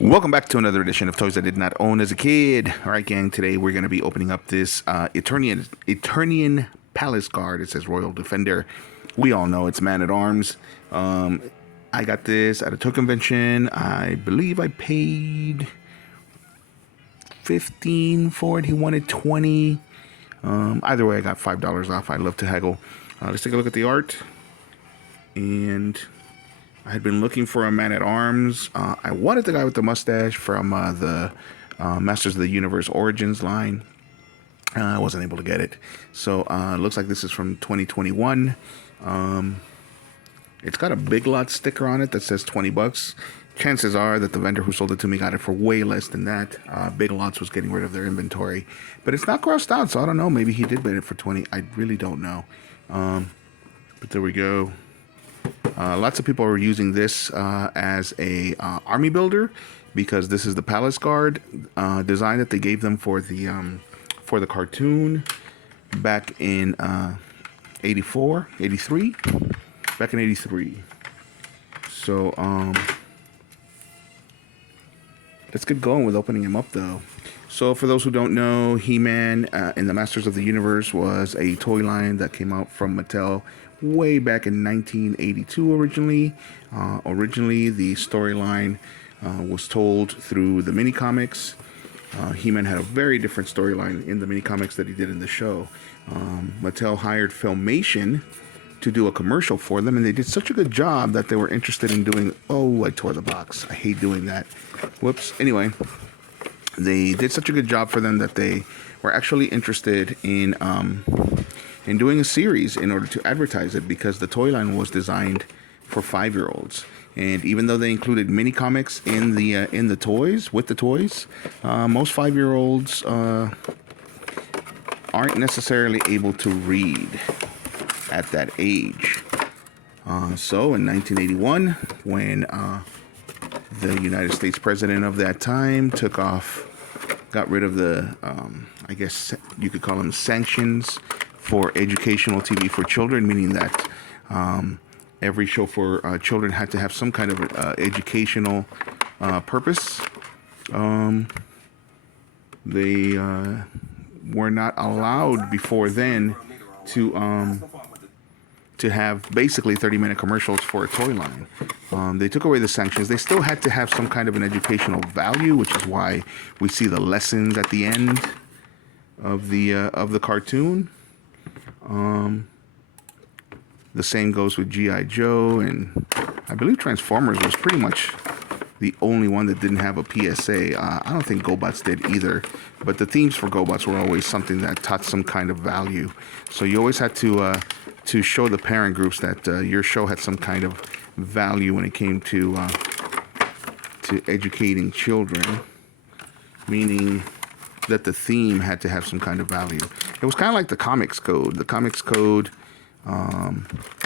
Welcome back to another edition of Toys I Did Not Own as a Kid. All right, gang, today we're going to be opening up this Eternian Palace Guard. It says Royal Defender. We all know it's Man-at-Arms. I got this at a toy convention. I believe I paid 15 for it. He wanted 20. Either way, I got $5 off. I love to haggle. Let's take a look at the art. And I had been looking for a Man-at-Arms. I wanted the guy with the mustache from the Masters of the Universe Origins line. I wasn't able to get it. So it looks like this is from 2021. It's got a Big Lot sticker on it that says 20 bucks. Chances are that the vendor who sold it to me got it for way less than that. Big Lots was getting rid of their inventory. But it's not crossed out, so I don't know. Maybe he did bid it for 20. I really don't know. But there we go. Lots of people are using this as a army builder because this is the Palace Guard design that they gave them for the cartoon back in 84, 83, back in 83. So let's get going with opening him up though. So for those who don't know, He-Man in the Masters of the Universe was a toy line that came out from Mattel way back in 1982 originally. Originally, the storyline was told through the mini comics. He-Man had a very different storyline in the mini comics that he did in the show. Mattel hired Filmation to do a commercial for them, and they did such a good job that they were interested in doing... Oh, I tore the box. I hate doing that. Whoops. Anyway, they did such a good job for them that they were actually interested in doing a series in order to advertise it, because the toy line was designed for 5-year-olds. And even though they included mini comics in the toys, with the toys, most 5-year-olds aren't necessarily able to read at that age. So in 1981, when the United States president of that time got rid of the, I guess you could call them sanctions for educational TV for children, meaning that every show for children had to have some kind of educational purpose. They were not allowed before then to have basically 30-minute commercials for a toy line. They took away the sanctions. They still had to have some kind of an educational value, which is why we see the lessons at the end of the cartoon. The same goes with G.I. Joe, and I believe Transformers was pretty much the only one that didn't have a PSA. I don't think GoBots did either, but the themes for GoBots were always something that taught some kind of value. So you always had to show the parent groups that your show had some kind of value when it came to educating children, meaning that the theme had to have some kind of value. It was kind of like the Comics Code. The Comics Code,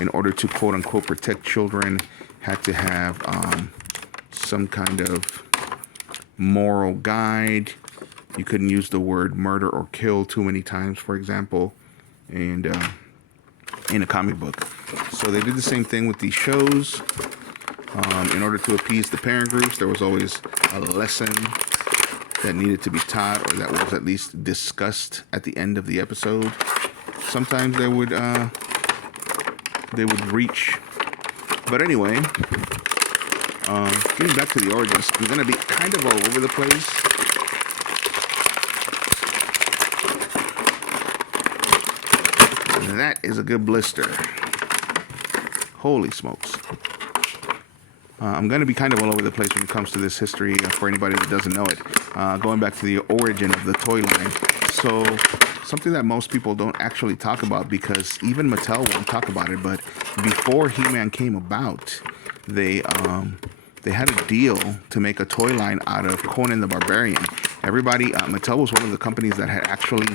in order to quote-unquote protect children, had to have some kind of moral guide. You couldn't use the word murder or kill too many times, for example, and in a comic book. So they did the same thing with these shows. In order to appease the parent groups, there was always a lesson that needed to be taught, or that was at least discussed at the end of the episode. Sometimes they would reach. But anyway, getting back to the origins, I'm gonna be kind of all over the place. And that is a good blister. Holy smokes. I'm going to be kind of all over the place when it comes to this history for anybody that doesn't know it. Going back to the origin of the toy line. So, something that most people don't actually talk about, because even Mattel won't talk about it, but before He-Man came about, they had a deal to make a toy line out of Conan the Barbarian. Mattel was one of the companies that had actually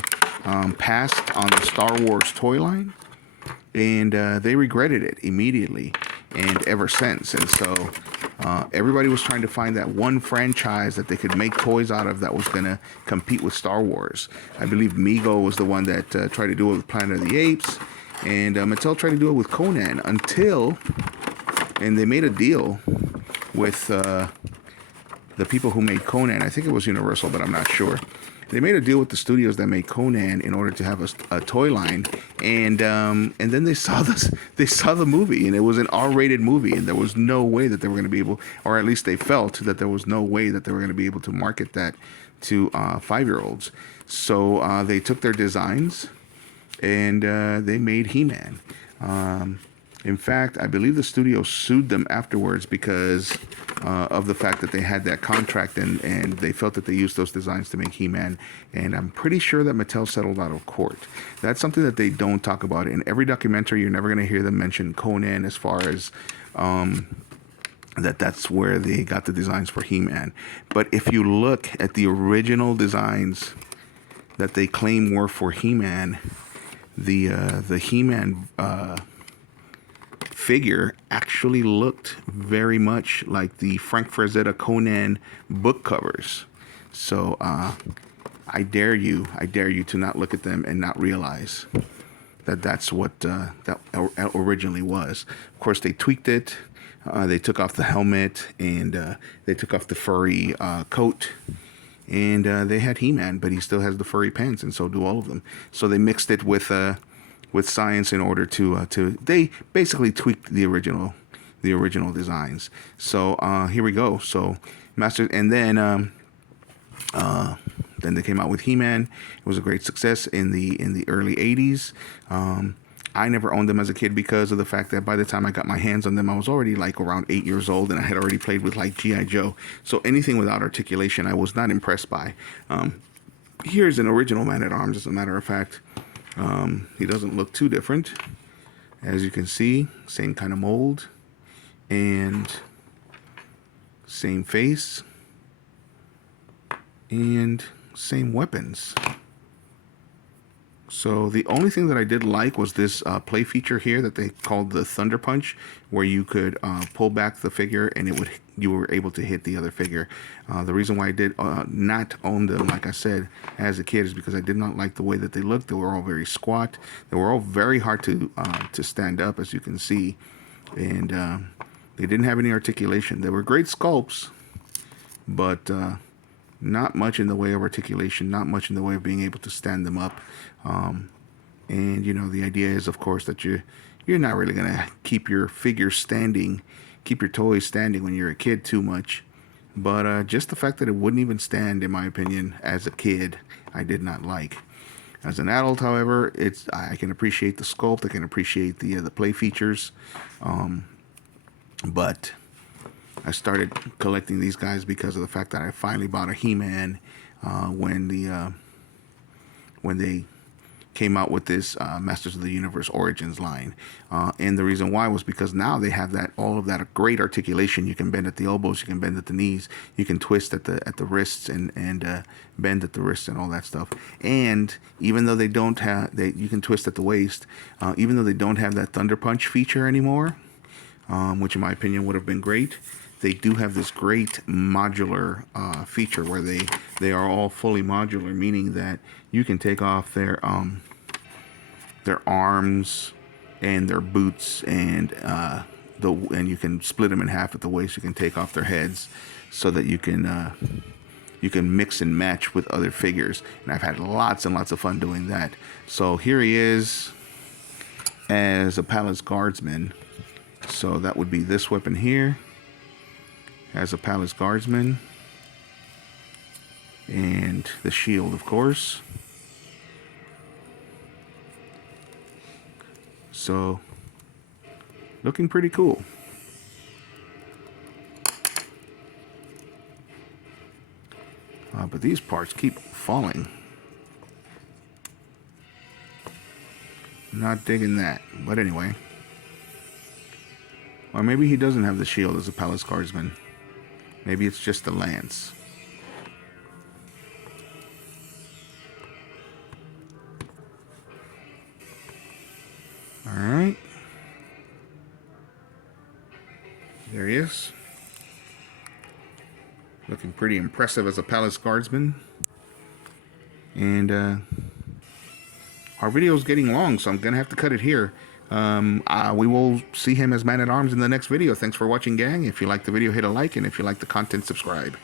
passed on the Star Wars toy line, and they regretted it immediately and ever since. And so everybody was trying to find that one franchise that they could make toys out of that was going to compete with Star Wars. I believe Mego was the one that tried to do it with Planet of the Apes, and Mattel tried to do it with Conan and they made a deal with the people who made Conan, I think it was Universal, but I'm not sure. They made a deal with the studios that made Conan in order to have a toy line, and then they saw this. They saw the movie, and it was an R-rated movie, and there was no way that they were going to be able, or at least they felt that there was no way that they were going to be able to market that to 5-year-olds. So they took their designs, and they made He-Man. In fact, I believe the studio sued them afterwards because of the fact that they had that contract, and they felt that they used those designs to make He-Man. And I'm pretty sure that Mattel settled out of court. That's something that they don't talk about. In every documentary, you're never going to hear them mention Conan as far as that's where they got the designs for He-Man. But if you look at the original designs that they claim were for He-Man, the He-Man figure actually looked very much like the Frank Frazetta Conan book covers. So I dare you to not look at them and not realize that that's what that originally was. Of course, they tweaked it. They took off the helmet, and they took off the furry coat, and they had He-Man, but he still has the furry pants, and so do all of them. So they mixed it with science in order to they basically tweaked the original designs. So here we go. So Master, and then they came out with He-Man. It was a great success in the early 80s. I never owned them as a kid because of the fact that by the time I got my hands on them, I was already like around 8 years old, and I had already played with like G.I. Joe. So anything without articulation, I was not impressed by. Here's an original Man-at-Arms, as a matter of fact. He doesn't look too different. As you can see, same kind of mold and same face and same weapons. So the only thing that I did like was this play feature here that they called the Thunder Punch, where you could pull back the figure and you were able to hit the other figure. The reason why I did not own them, like I said, as a kid, is because I did not like the way that they looked. They were all very squat. They were all very hard to stand up, as you can see, and they didn't have any articulation. They were great sculpts, but not much in the way of articulation, not much in the way of being able to stand them up. And you know, the idea is, of course, that you're not really gonna keep your figure standing, keep your toys standing when you're a kid too much. But just the fact that it wouldn't even stand, in my opinion, as a kid, I did not like. As an adult, however, I can appreciate the sculpt, I can appreciate the play features, but I started collecting these guys because of the fact that I finally bought a He-Man when they came out with this Masters of the Universe Origins line. And the reason why was because now they have all of that great articulation. You can bend at the elbows, you can bend at the knees, you can twist at the wrists and bend at the wrists and all that stuff. And even though they don't have, you can twist at the waist, even though they don't have that Thunder Punch feature anymore, which in my opinion would have been great, they do have this great modular feature where they are all fully modular, meaning that you can take off their arms and their boots, and you can split them in half at the waist. You can take off their heads so that you can mix and match with other figures. And I've had lots and lots of fun doing that. So here he is as a palace guardsman. So that would be this weapon here, as a palace guardsman, and the shield, of course. So looking pretty cool. But these parts keep falling. Not digging that, but anyway. Or maybe he doesn't have the shield as a palace guardsman. Maybe it's just the lance. Alright. There he is. Looking pretty impressive as a palace guardsman. And our video is getting long, so I'm going to have to cut it here. We will see him as Man-at-Arms in the next video. Thanks for watching, gang. If you like the video, hit a like, and if you like the content, subscribe.